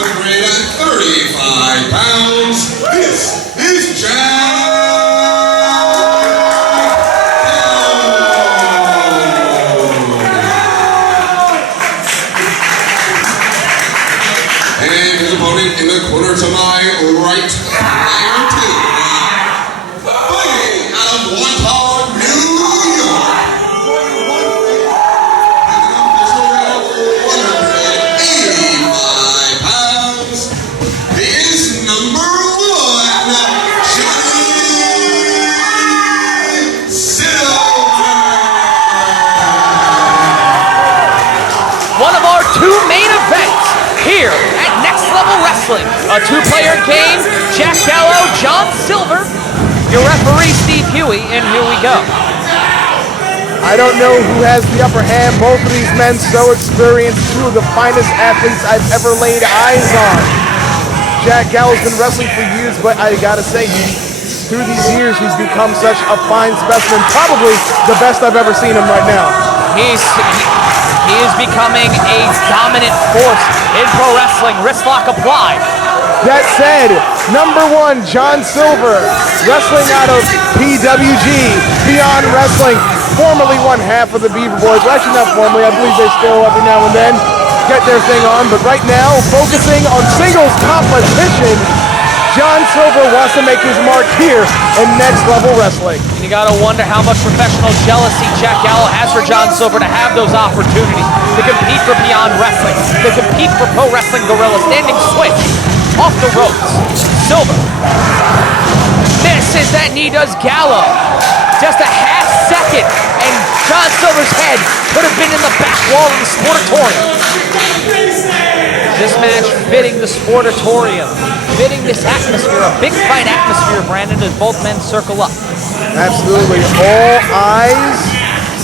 135 pounds, this is And his opponent in the corner to my right, prior to fighting out of Wantagh, New York. Giving up this round 185 pounds is number 1, Johnny Silver. One of our 2 main events here at Next Level Wrestling. A 2-player game, Jack Gallow, John Silver, your referee Steve Huey, and here we go. I don't know who has the upper hand. Both of these men so experienced, 2 of the finest athletes I've ever laid eyes on. Jack Gallow's been wrestling for years, but I gotta say, through these years, he's become such a fine specimen. Probably the best I've ever seen him right now. He is becoming a dominant force in pro wrestling. Wrist lock applied. That said, number 1, John Silver, wrestling out of PWG, Beyond Wrestling, formerly one half of the Beaver Boys. Well, actually not formerly, I believe they still every now and then get their thing on, but right now, focusing on singles competition, John Silver wants to make his mark here in Next Level Wrestling. And you gotta wonder how much professional jealousy Jack Gallow has for John Silver to have those opportunities to compete for Beyond Wrestling, to compete for Pro Wrestling Guerrilla, standing switch, off the ropes. Silver misses, that knee does Gallow. Just a half second, and John Silver's head could have been in the back wall of the Sportatorium. This match fitting the Sportatorium, fitting this atmosphere, a big fight atmosphere, Brandon, as both men circle up. Absolutely. All eyes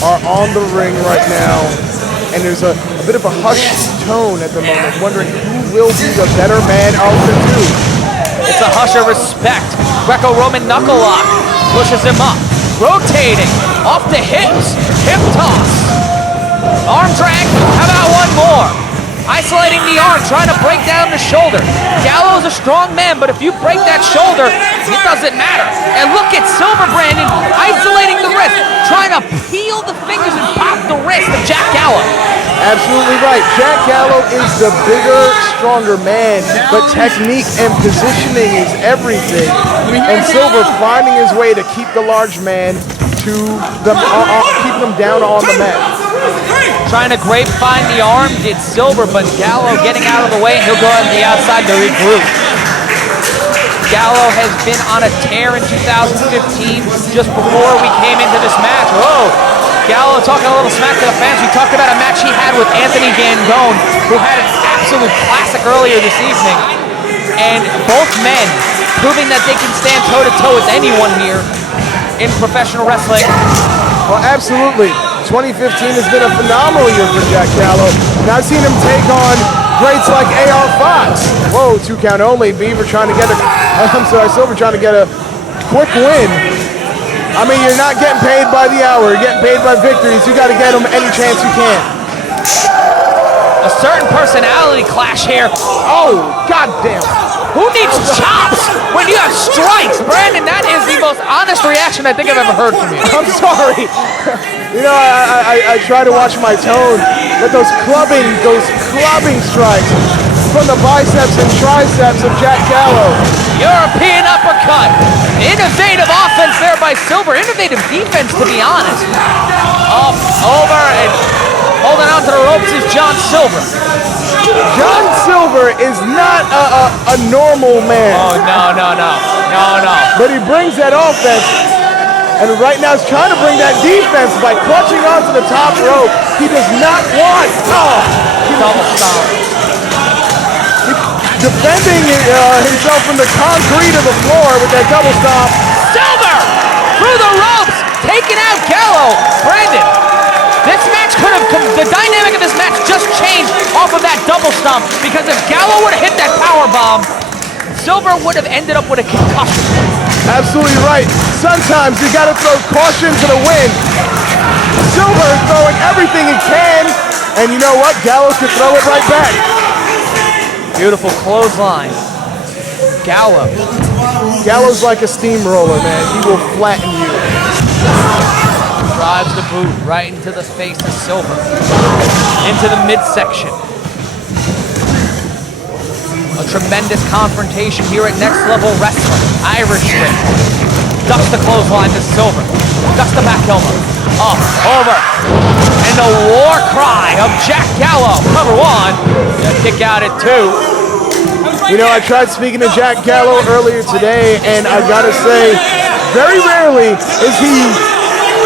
are on the ring right now, and there's a bit of a hushed tone at the moment, wondering who will be the better man of the 2. It's a hush of respect. Greco-Roman knuckle lock pushes him up, rotating off the hips, hip toss, arm drag. How about one more? Isolating the arm, trying to break down the shoulder. Gallow's a strong man, but if you break that shoulder, it doesn't matter. And look at Silver, Brandon, isolating the wrist, trying to peel the fingers and pop the wrist of Jack Gallow. Absolutely right. Jack Gallow is the bigger, stronger man, but technique and positioning is everything. And Silver finding his way to keep the large man to keeping him down on the mat. Trying to grapevine the arm, did Silver, but Gallow getting out of the way, and he'll go on the outside to regroup. Gallow has been on a tear in 2015, just before we came into this match. Whoa! Gallow talking a little smack to the fans. We talked about a match he had with Anthony Gangone, who had an absolute classic earlier this evening. And both men proving that they can stand toe-to-toe with anyone here in professional wrestling. Well, absolutely. 2015 has been a phenomenal year for Jack Gallow. And I've seen him take on greats like A.R. Fox. Whoa, 2 count only. Silver trying to get a quick win. I mean, you're not getting paid by the hour. You're getting paid by victories. You got to get them any chance you can. A certain personality clash here. Oh, goddamn. Who needs chops when you have strikes? Brandon, that is the most honest reaction I think I've ever heard from you. I'm sorry. You know, I try to watch my tone, but those clubbing strikes from the biceps and triceps of Jack Gallow. European uppercut. Innovative offense there by Silver. Innovative defense, to be honest. Up, over, and holding on to the ropes is John Silver. John Silver is not a normal man. Oh, no. But he brings that offense, and right now he's trying to bring that defense by clutching onto the top rope. He does not want. Double stomp. Defending himself from the concrete of the floor with that double stomp. Silver through the ropes, taking out Gallow. Brandon, this match could have, the dynamic of this match just changed off of that double stomp, because if Gallow would have hit that power bomb, Silver would have ended up with a concussion. Absolutely right. Sometimes you gotta throw caution to the wind. Silver is throwing everything he can, and you know what? Gallow could throw it right back. Beautiful clothesline. Gallow. Gallow's like a steamroller, man. He will flatten you. Drives the boot right into the face of Silver. Into the midsection. A tremendous confrontation here at Next Level Wrestling. Irish whip. Ducks the clothesline to Silver. Ducks the back elbow. Up, over. And the war cry of Jack Gallow. Cover one. A kick out at 2. You know, I tried speaking to Jack Gallow earlier today, and I gotta say, very rarely is he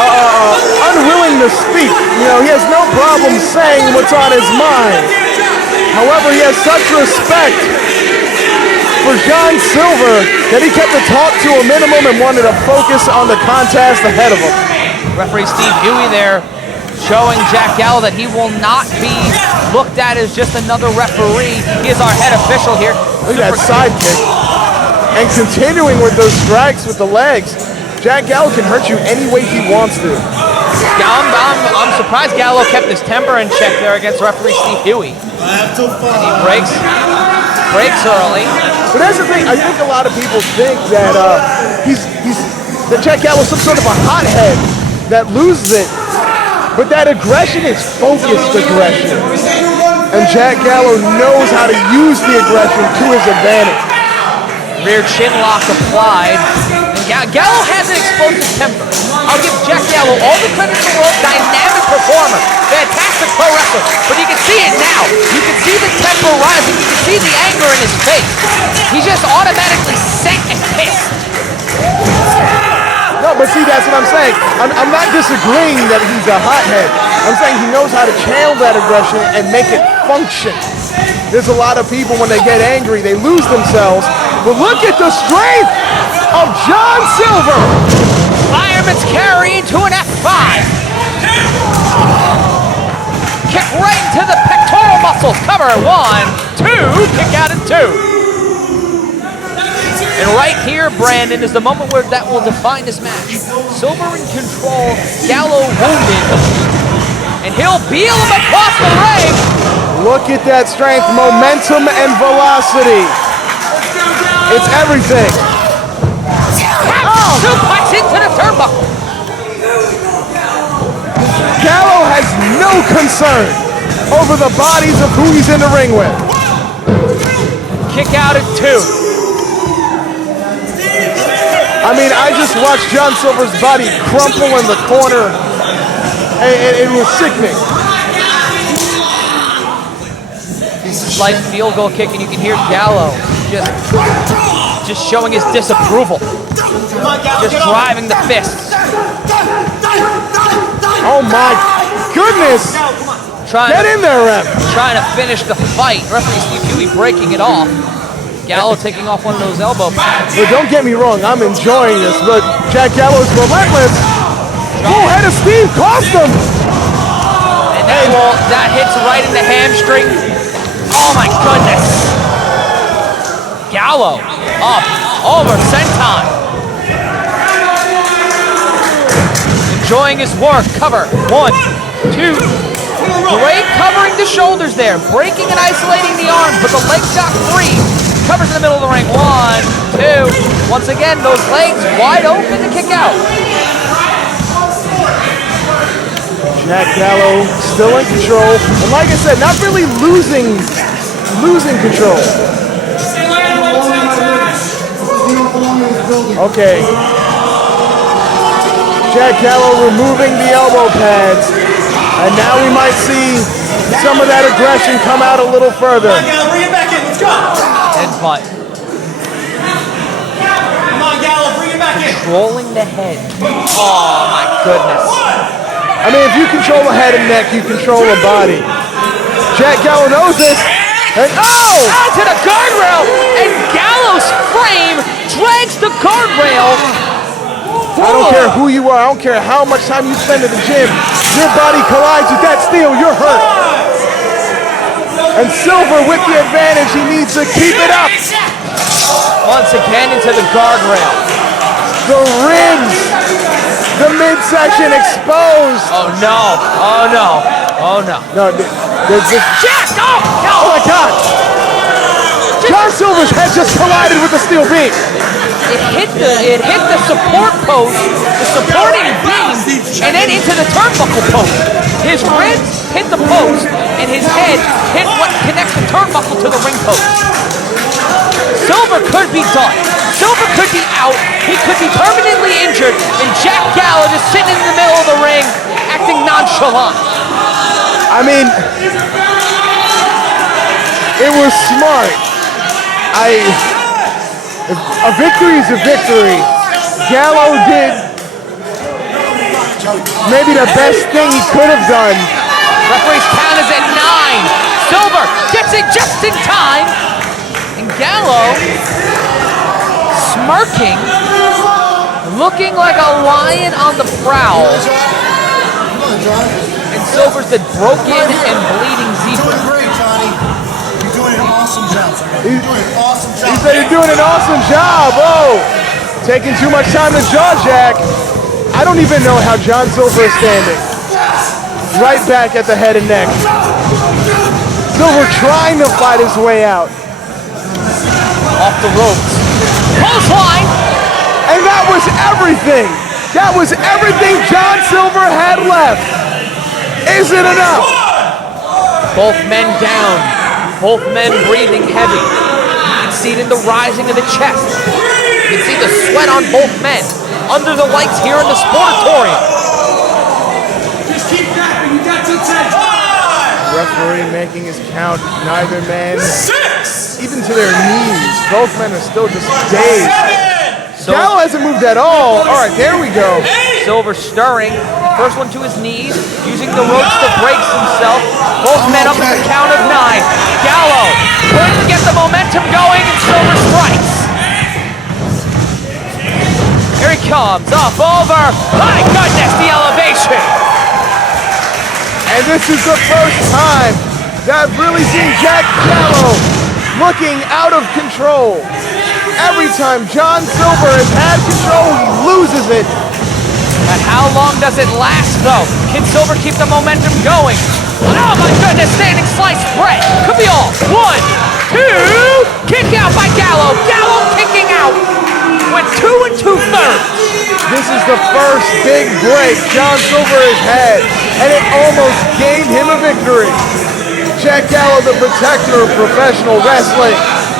unwilling to speak. You know, he has no problem saying what's on his mind. However, he has such respect for John Silver that he kept the talk to a minimum and wanted to focus on the contest ahead of him. Referee Steve Huey there showing Jack Gallow that he will not be looked at as just another referee. He is our head official here. Look at that side kick. And continuing with those strikes with the legs, Jack Gallow can hurt you any way he wants to. I'm surprised Gallow kept his temper in check there against referee Steve Huey. And he breaks early. But that's the thing, I think a lot of people think that that Jack Gallow is some sort of a hothead that loses it. But that aggression is focused aggression. And Jack Gallow knows how to use the aggression to his advantage. Rear chin lock applied. And Gallow has an explosive temper. I'll give Jack Gallow all the credit in the world. Dynamic performer. Fantastic pro wrestler. But you can see it now. You can see the temper rising. You can see the anger in his face. He's just automatically set and pissed. No, but see, that's what I'm saying. I'm not disagreeing that he's a hothead. I'm saying he knows how to channel that aggression and make it function. There's a lot of people, when they get angry, they lose themselves. But look at the strength of John Silver. Fireman's carry into an F5. Kick right into the pectoral muscles. Cover 1, 2, kick out at 2. And right here, Brandon, is the moment where that will define this match. Silver in control, Gallow wounded, and he'll peel him across the ring. Look at that strength, momentum, and velocity. It's everything. Suplex into the turnbuckle. Gallow has no concern over the bodies of who he's in the ring with. Kick out at 2. I mean, I just watched John Silver's body crumple in the corner, and it was sickening. Slight field goal kick, and you can hear Gallow just showing his disapproval. Just driving the fists. Oh my goodness! Get in there, ref! Trying to finish the fight. Referee Steve Huey breaking it off. Gallow taking off one of those elbow pads. But don't get me wrong, I'm enjoying this, but Jack Gallow's relentless. Oh, head of Steve cost him! And that hits right in the hamstring. Oh my goodness. Gallow up, over, senton. Enjoying his work. Cover, 1, 2. Great covering the shoulders there. Breaking and isolating the arms, but the legs got free. Covers in the middle of the ring. 1, 2. Once again, those legs wide open to kick out. Jack Gallow still in control, and like I said, not really losing control. Okay. Jack Gallow removing the elbow pads, and now we might see some of that aggression come out a little further. Come on, Gallow, bring it back in. Let's go. Headbutt. Come on, Gallow, bring it back in. Controlling the head. Oh my goodness. I mean, if you control the head and neck, you control the body. Jack Gallow knows this. And Onto the guardrail, and Gallow's frame drags the guardrail. I don't care who you are. I don't care how much time you spend at the gym. Your body collides with that steel, you're hurt. And Silver with the advantage. He needs to keep it up. Once again into the guardrail. The ribs, the midsection exposed. Oh no! Oh no! Oh no! No, there's this. Jack! Oh! Oh my God! John Silver's head just collided with the steel beam. It hit the support post, the supporting beam, and then into the turnbuckle post. His ribs hit the post, and his head hit what connects the turnbuckle to the ring post. Silver could be done. Silver could be out. He could be permanently injured, and Jack Gallow just sitting in the middle of the ring, acting nonchalant. I mean, it was smart. A victory is a victory. Gallow did maybe the best thing he could have done. Referee's count is at 9. Silver gets it just in time. And Gallow, smirking, looking like a lion on the prowl. And Silver's the broken and bleeding zebra. Great, Johnny. You're doing an awesome job. You're doing an awesome job. He said you're doing an awesome job. Oh, taking too much time to jaw jack. I don't even know how John Silver is standing. Right back at the head and neck. Silver trying to fight his way out. Off the ropes. Clothesline! And that was everything. That was everything John Silver had left. Is it enough? Both men down. Both men breathing heavy. You can see it in the rising of the chest. You can see the sweat on both men under the lights here in the Sportatorium. Just keep tapping. You got 2 10. Referee making his count. Neither man, 6. even to their knees. Both men are still just dazed. 7. Gallow hasn't moved at all. All right, there we go. Silver stirring. First one to his knees, using the ropes to brace himself. Both men up at the count of 9. Gallow couldn't get the momentum going, and Silver strikes. Here he comes, up, over. My goodness, the elevation. And this is the first time that I've really seen Jack Gallow looking out of control. Every time John Silver has had control, he loses it. But how long does it last, though? Can Silver keep the momentum going? Oh, my goodness, standing sliced bread. Could be all. 1, 2, kick out by Gallow. Gallow kicking out with 2 2/3. This is the first big break John Silver has had, and it almost gave him a victory. Jack Gallow, the protector of professional wrestling,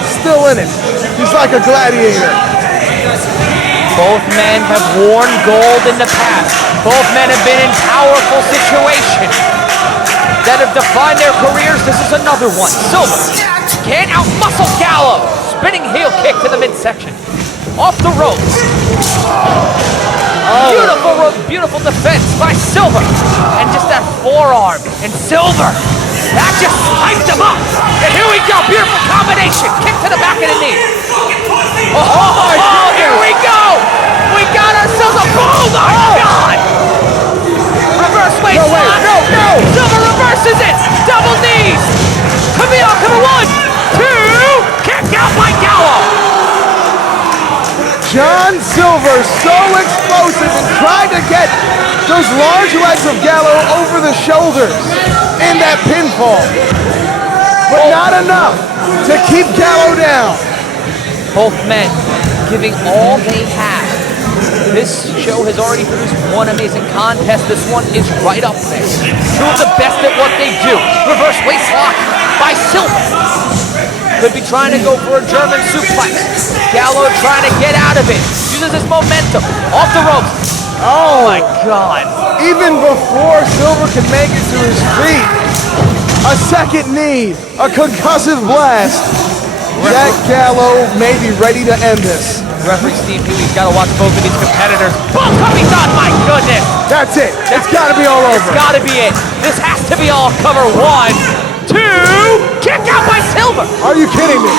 still in it. He's like a gladiator. Both men have worn gold in the past. Both men have been in powerful situations that have defined their careers. This is another one. Silver can't outmuscle Gallow. Spinning heel kick to the midsection. Off the ropes. Beautiful defense by Silver. And just that forearm. And Silver, that just hyped him up. And here we go. Beautiful combination. Kick to the back of the knee. Oh, here we go. We got ourselves a, oh my God. Reverse waistline. No. Silver reverses it. Double knees. Could be on. 1, 2. Kick out by Gallow. John Silver so explosive and trying to get those large legs of Gallow over the shoulders in that pinfall. But not enough to keep Gallow down. Both men giving all they have. This show has already produced one amazing contest. This one is right up there. Two of the best at what they do. Reverse waist lock by Silver. Could be trying to go for a German suplex. Gallow trying to get out of it. Uses his momentum. Off the ropes. Oh my God. Even before Silver can make it to his feet, a second knee, a concussive blast. Jack Gallow may be ready to end this. Referee Steve Huey's got to watch both of these competitors. Both coming done, my goodness. That's it. It's got to be all over. It's got to be it. This has to be all cover. 1, 2, kick out by Silver. Are you kidding me?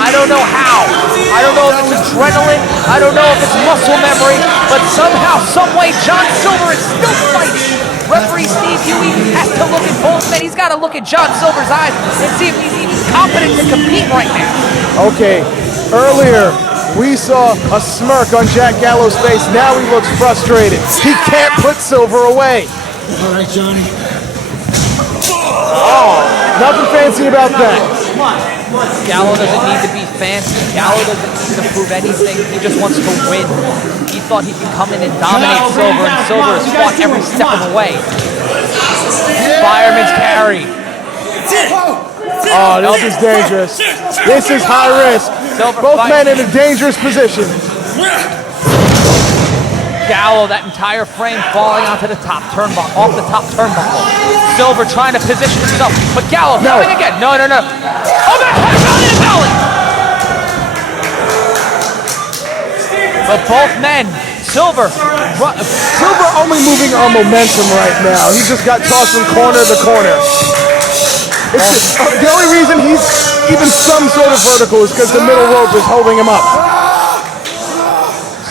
I don't know how. I don't know if it's adrenaline. I don't know if it's muscle memory. But somehow, some way, John Silver is still fighting. Referee Steve Huey has to look at both men. He's got to look at John Silver's eyes and see if he's even competent to compete right now. Okay, earlier we saw a smirk on Jack Gallow's face. Now he looks frustrated. He can't put Silver away. All right, Johnny. Oh, nothing fancy about that. Come on. Gallow doesn't need to be fancy. Gallow doesn't need to prove anything. He just wants to win. He thought he could come in and dominate Silver, and Silver has fought every step of the way. Fireman's carry. Oh, this is dangerous. This is high risk. Silver Both fighting. men in a dangerous position. Gallow, that entire frame falling onto the top turnbuckle, off the top turnbuckle. Silver trying to position himself, but Gallow coming again. No. Oh, man, belly to belly. But both men, Silver Only moving on momentum right now. He just got tossed from corner to corner. The only reason he's even some sort of vertical is because the middle rope is holding him up.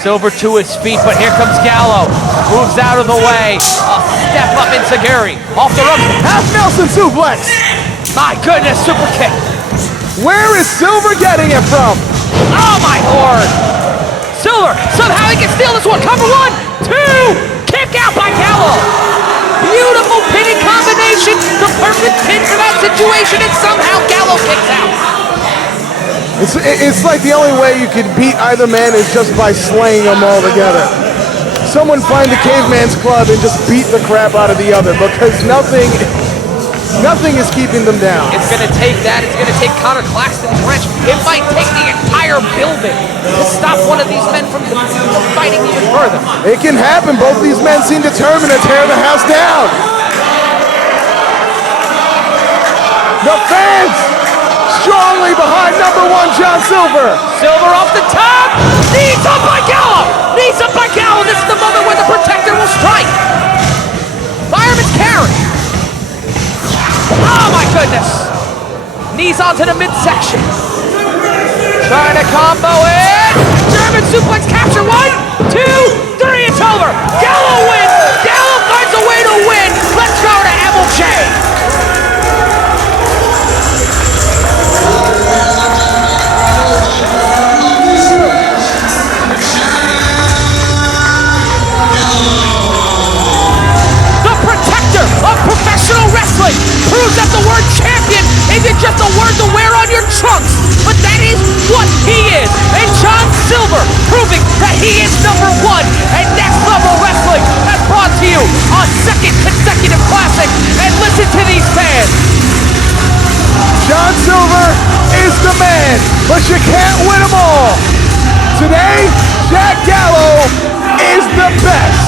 Silver to his feet, but here comes Gallow. Moves out of the way. A step up Enziguri. Off the ropes. Half Nelson suplex. My goodness, super kick. Where is Silver getting it from? Oh my lord. Silver, somehow he can steal this one. Cover 1, 2. Kick out by Gallow. Beautiful pinning combination. The perfect pin for that situation, and somehow Gallow kicks out. It's like the only way you could beat either man is just by slaying them all together. Someone find the caveman's club and just beat the crap out of the other, because nothing is keeping them down. It's going to take that. It's going to take Connor Claxton's wrench. It might take the entire building to stop one of these men from fighting even further. It can happen. Both these men seem determined to tear the house down. The fans strongly behind #1 John Silver. Silver off the top. Knees up by Gallow. Knees up by Gallow. This is the moment where the protector will strike. Fireman's carry. Oh my goodness. Knees onto the midsection. Trying to combo it. German suplex capture. 1, 2, 3. It's over. Gallow wins. Gallow finds a way to win. Let's go to MLJ. Of professional wrestling proves that the word champion isn't just a word to wear on your trunks, but that is what he is. And John Silver proving that he is #1 and Next Level Wrestling has brought to you a second consecutive classic. And listen to these fans. John Silver is the man, but you can't win them all. Today, Jack Gallow is the best.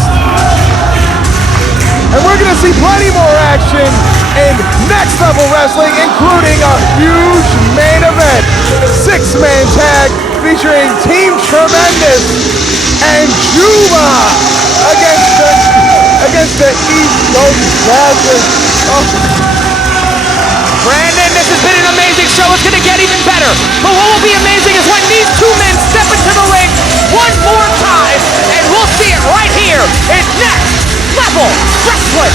And we're going to see plenty more action in Next Level Wrestling, including a huge main event. 6-man tag featuring Team Tremendous and Juba against the East Coast Masters. Oh. Brandon, this has been an amazing show. It's going to get even better. But what will be amazing is when these two men step into the ring one more time, and we'll see it right here in Next Level Wrestling.